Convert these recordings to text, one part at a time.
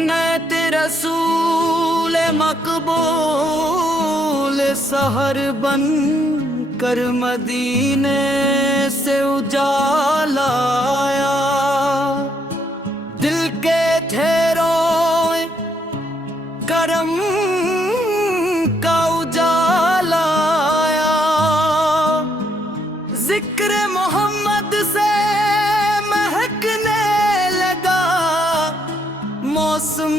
नैत रसूल मकबूल सहर बन कर मदीने से उजाला आया। दिल के ठहरों करम का उजाला आया। जिक्र मोहम्मद से महकने लगा मौसम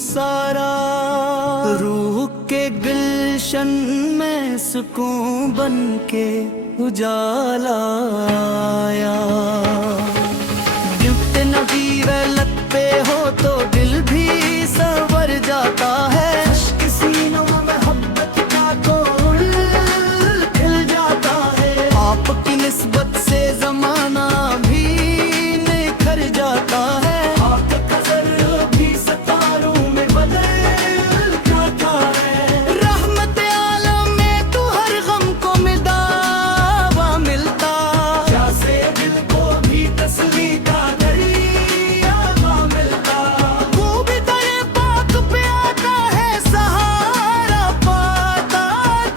सारा। रूह के गुलशन में सुकून बन के उजाला आया। गिफ्ट नबी रलत पे हो तो दिल भी संवर जाता है। किसी मोहब्बत का कोल खिल जाता है। आपकी निस्बत से जमाना भी निखर जाता है। आपका ज़र भी सितारों में बदल जाता है। रहमत आलम में तू हर गम को मिदावा मिलता। जैसे दिल को भी तस्वीर का दरियावा मिलता। वो भी तेरे पाक पे आता है सहारा पाता।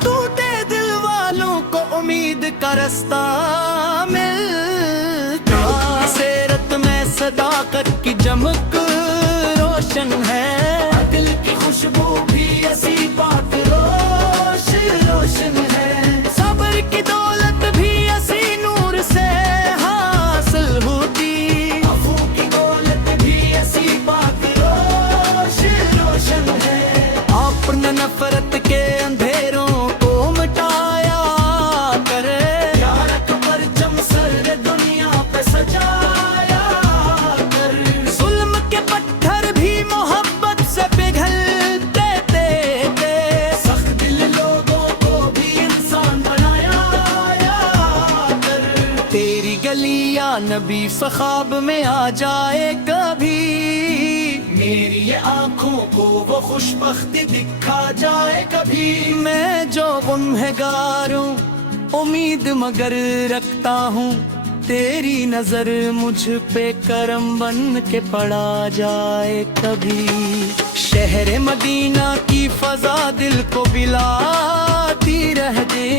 टूटे दिल वालों को उम्मीद का रास्ता मिलता। सीरत में सदाकत की चमक रोशन है। दिल की खुशबू भी ऐसी पाक रोशन है। सब्र की दौलत भी ऐसी नूर से हासिल होती। अफू की दौलत भी ऐसी पाक रोशन है। आपने नफरत के अंधेरों को मिटाया करे। प्यार का परचम सर दुनिया पे सजाया कर। जुल्म के पत्थर भी मोहब्बत से पिघलते थे। सख्त दिल लोगों को भी इंसान बनाया कर। तेरी गलियां नबी ख्वाब में आ जाए कभी। मेरी ये आंखों को वो खुशबख्ती दिखा जाए कभी। मैं जो गुनहगार हूँ उम्मीद मगर रखता हूँ। तेरी नजर मुझ पे करम बन के पड़ा जाए कभी। शहर मदीना की फजा दिल को बिलाती रह दे।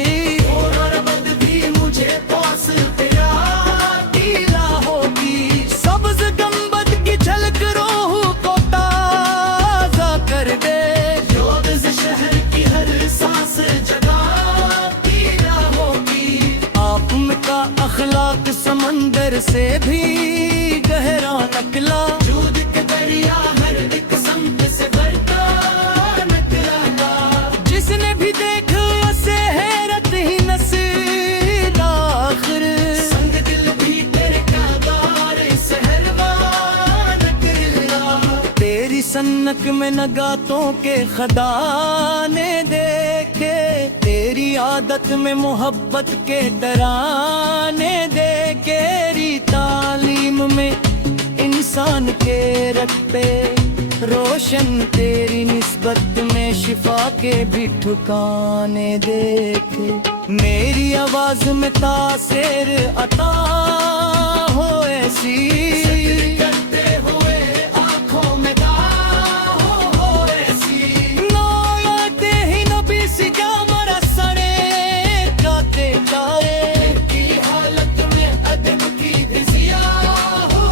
और अरबद भी मुझे पास तेरा टीला होगी। सब्ज गंबद की झलक रूह को ताजा कर दे। योद्स शहर की हर सांस जगाती होगी। आप का अखलाक समंदर से भी गहरा नकला। जूद के दरिया हर एक संत से भरता निकला। जिसने भी देखा उसे हैरत ही नसीब आखिर। संग दिल भी तेरे कादार सहरवान निकला। तेरी सन्नक में नगातों के खदाने देखे। तेरी आदत में मोहब्बत के तराने देखे। तेरी तालीम में इंसान के रखते रोशन। तेरी निस्बत में शिफा के भी ठिकाने देखे। मेरी आवाज में तासीर अता हो ऐसी। करते हुए आंखों में हो ऐसी। नौयाते ही नबी सी जामरा सड़े जाते जाए। की हालत में अदब की भी जिया हो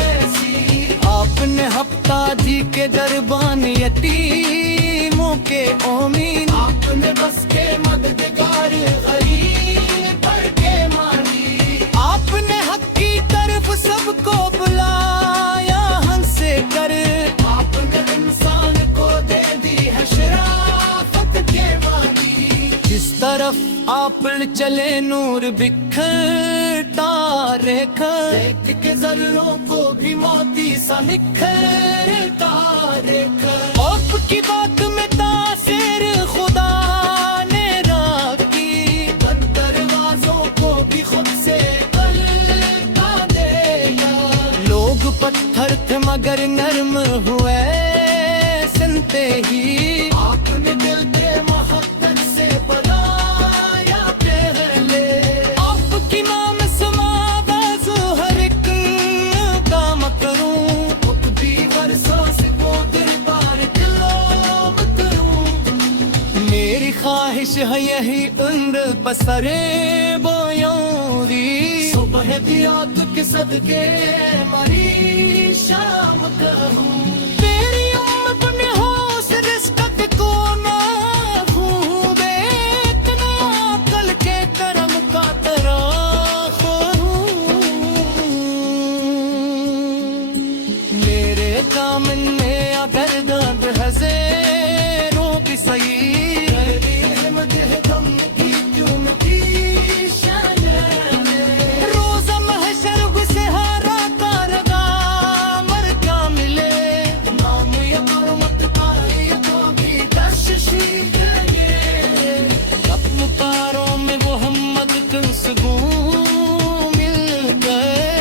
ऐसी। आपने हफ्ता जी के दरबान यतीमों के ओमीन। आपने बस के मददगार गरीब पर के मानी। आपने हक की तरफ सबको बुलाया हंसे कर। आपने इंसान को दे दी है शराफत के वादी। जिस तरफ आप चले नूर बिखरता रेखर। देख के जर्रों को भी मोती सा निखरता रेखर। आपकी बात में तासीर खुदा ने रखी। दरवाजों को भी खुद से खुलता देगा। लोग पत्थर थे मगर नर्म हुए सुनते ही। आपने दिल के मोहब्बत से बनाया पहले। आपकी नाम समावाज़ हर एक काम करूं। बसरे बोयोरी सुबह दिया तुक सदके मरी शाम कहूँ तेरी उम्मत में हो उस रिश्कत को ना भूले इतना कल के करम का तेरा मेरे कामन में अगर दर्द हज़ेरों की सही रोज़ा महशर से हारा कारगा मर क्या मिले नाम या मत पाए तो भी कशिशी अब मुकारों में मोहम्मद कंसगू मिल गए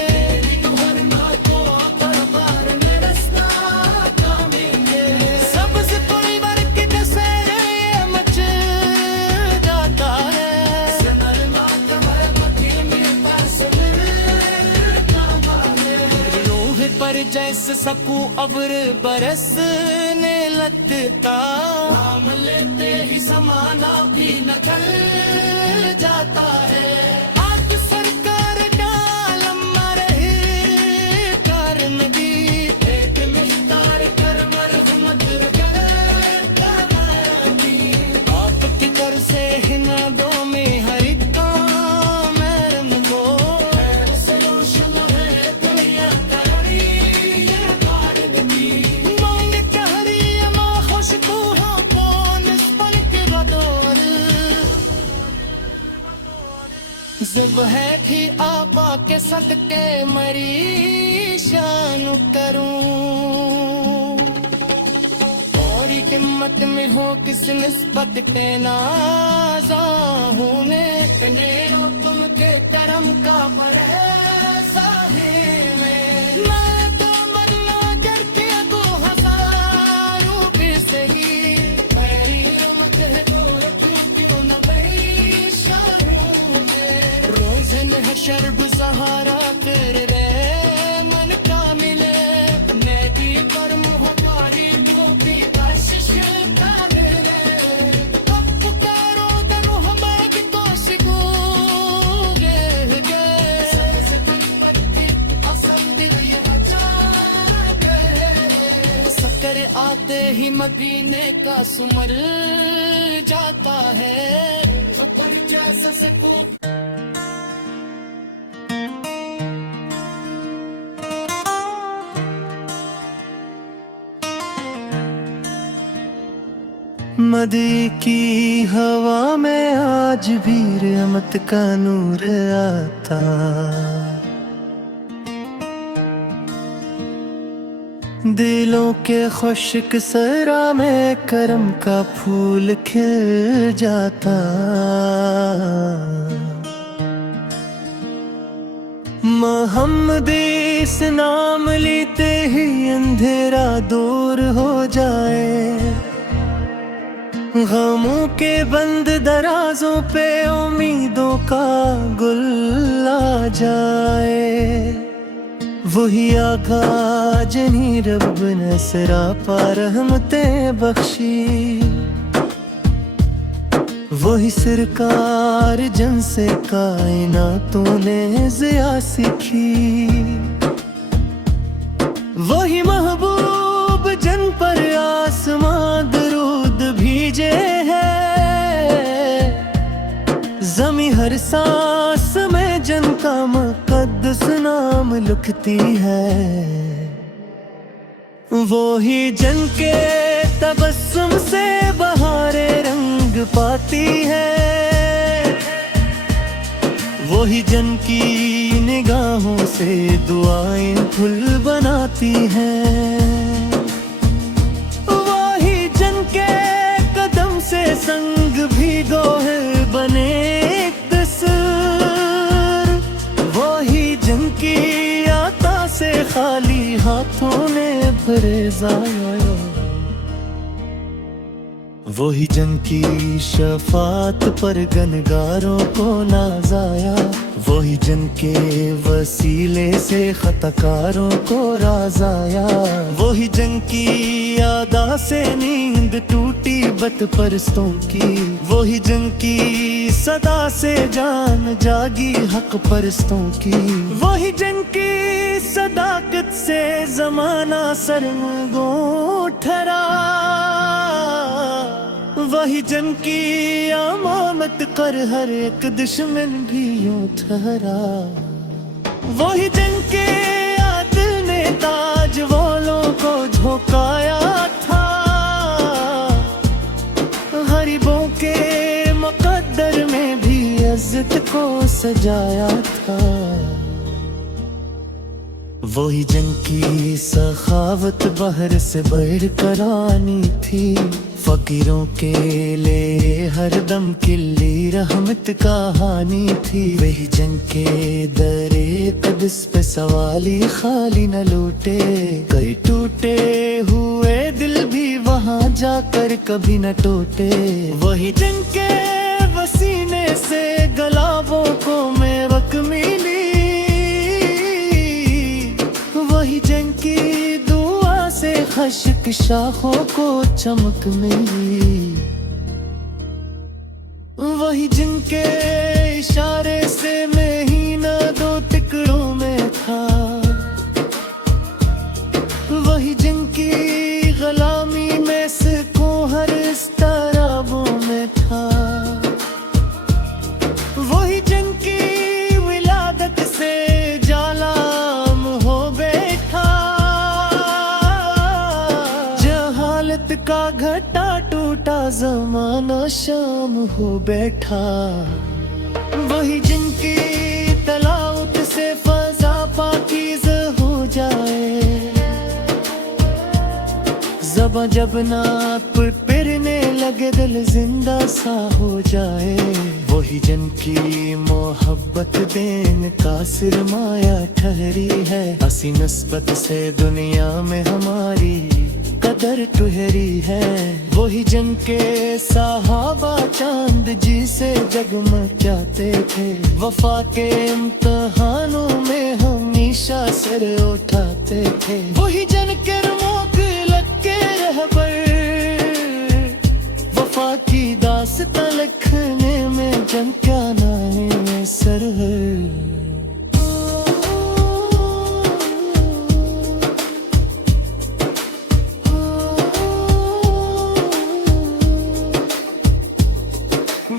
जैसे सकू अब्र बरसने लगता नाम लेते ही समाना भी निकल जाता है आप सरकार डालम रहे कारण भी एक मिस्तार कर मरहमत आपकी कर से हिना दो में हर काम को जब है कि आपा के सदके मरी शान करूं और हिम्मत में हो किस निस्बत पे नाज़ा हूँ मैं तुम के करम का पर है ज़ाहिर में मैं तो मरना जड़ते दो हज़ारों पे सही मेरी उम्मत है तो क्यों न शर्ब सहारा तेरे रे मन का मिले नदी पर मुहतारी टोपी कशिश का मेरे अब पुकारो दरो हमें की कोशिशों गे असल दिल ये बचा सकर आते ही मदीने का सुमर जाता है सकर जैसे से को मदी की हवा में आज भी रहमत का नूर आता दिलों के खुश्क सरा में करम का फूल खिल जाता मोहम्मदी इस नाम लेते ही अंधेरा दूर हो जाए गमों के बंद दराजों पे उम्मीदों का गुल आ जाए वही आका जनी रब ने सरापा रहमतें बख्शी वही सरकार जन से कायनातों ने ज़िया सीखी वही महबूब जन पर आसमां दरूद भीजे है ज़मी हर सांस में जन का मुक़द्दस नाम लिखती है वो ही जन के तबस्सुम से बहारे रंग पाती है वो ही जन की निगाहों से दुआएं फूल बनाती हैं वही जन के कदम से संग भी गोहर बने एक तस्वीर वही जन की आता से खाली हाथों ने भरे ज़ाया वही जन की शफात पर गनगारों को नाज़ाया वही जन के वसीले से खताकारों को राज़ाया वही जन की यादा से नींद टूटी बत परस्तों की वही जन की सदा से जान जागी हक परस्तों की। वही जिनकी सदाकत से जमाना सरमगो ठहरा, वही जिनकी अमामत कर हर एक दुश्मन भी यूं ठहरा। वही जिनके आदिल ने ताज वालों को झोंकाया था, गरीबों के मुकद्दर में भी इज्जत को सजाया था। वही जिनकी सखावत बहर से बढ़ कर आनी थी, फकीरों के लिए हरदम किल्ली रहमत कहानी थी। वही जिनके दरे कदस पे सवाली खाली न लूटे, कई टूटे हुए दिल भी वहाँ जाकर कभी न टूटे। वही जिनके वसीने से गलाबों को मेवक मिली, वही जिनकी दुआ से खश्क शाखों को चमक मिली। वही जिनके इशारे से महीना दो टुकड़ों में था, वही जिनकी गुलामी में सुकून हर इस तराबों में था। वही जिनकी विलादत से जालाम हो बैठा, जहालत का घटा टूटा ज़माना शाम हो बैठा। वही जिनकी तलावत से फजा पाकीज़ हो जाए, ज़बां जब नात पर फिरने लगे दिल जिंदा सा हो जाए। वही जिनकी मोहब्बत देन का सिरमाया ठहरी है, हसी नस्बत से दुनिया में हमारी कदर ठहरी है। वही जिनके सहाबा चांद जी से जगमगाते थे, वफा के इम्तिहानों में हमेशा सर उठाते थे। वही जिनके वफा की दास्तां लिखने में जन क्या नाए सर है।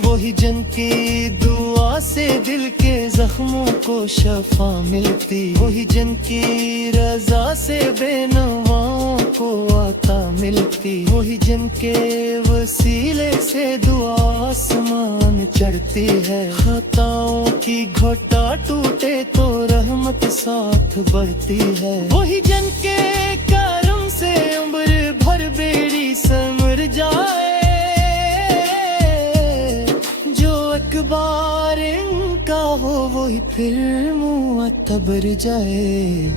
वही जिनकी दुआ से दिल के जख्मों को शफा मिलती, वही जिनकी रजा से बेनवाओं को आता मिलती, वही जिनके वसीले से दुआ आसमान चढ़ती है। खताओं की घटा टूटे तो रहमत साथ बढ़ती है। वही जिनके करम से उम्र भर बेड़ी समर जाए, एक बार इनका हो वही फिर मुअत्तबर जाए।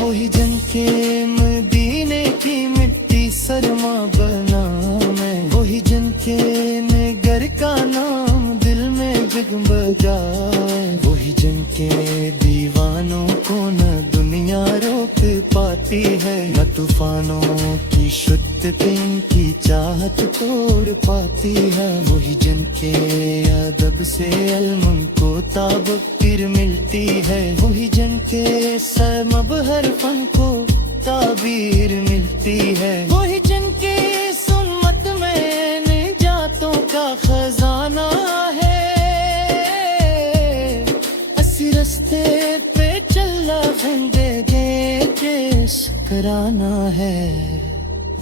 वही जिनके मदीने की मिट्टी सरमा बना मैं, वही जिनके निगर का नाम दिल में जगम जाए। वही जिनके दीवानों को न दुनिया रोक पाती है, न तूफानों की शिद्दत इनकी चाहत तोड़ पाती है। वही जिनके अदब से इल्म को ताबीर मिलती है, वही जिनके सबब हर फन को ताबीर मिलती है। वही जिनके सुन्नत में निजातों का खजाना है, असी रस्ते पे चला बंदे के शुकराना है।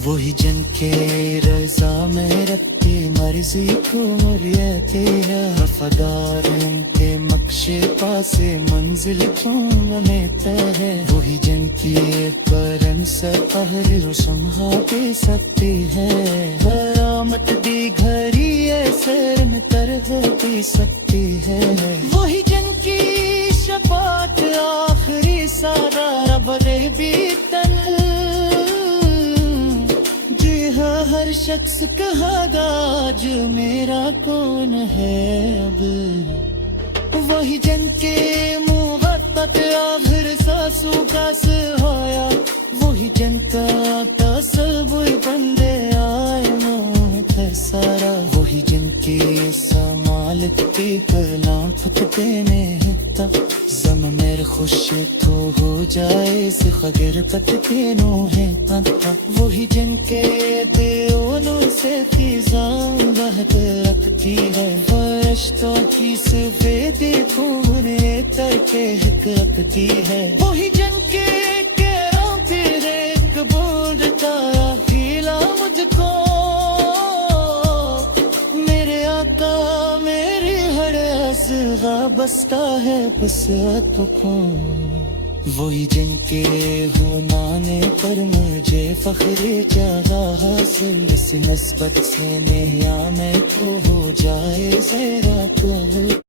वही जिनके रज़ा में रब की मर्जी को मरियते है, वफादार उनके मक्शे पासे मंजिल क्यों में तय है। वही जिनकी परन से पहर संभा दे सकती है, बरामत दी घड़ी सर में तरह दे सकती है। वही जिनकी शफात आखिरी सारा रब दे बीतन, हर शख्स कहागा आज मेरा कौन है अब। वही जिनके मुहब्बत आखिर सासू का सहाया, वही जिनका तसव्वुर बंदे आए ना सारा वही जिनके समालिक के कलाम फुटते ने हिता जम मेरे खुश तो हो जाए से खगर पत के नो है आता वही जिनके देओनो से फिजा बहत रखती है फरिश्तों की सिफे देखो रे तरके हिक रखती है वही जिनके केरों तेरे कबूल बताया खिला मुझको मेरे आका मेरी हर असगा बसता है बसत को वही जिनके होनाने पर मुझे फख्रे ज्यादा हासिल इस नस्बत से नेहा में तो हो जाए जरा कल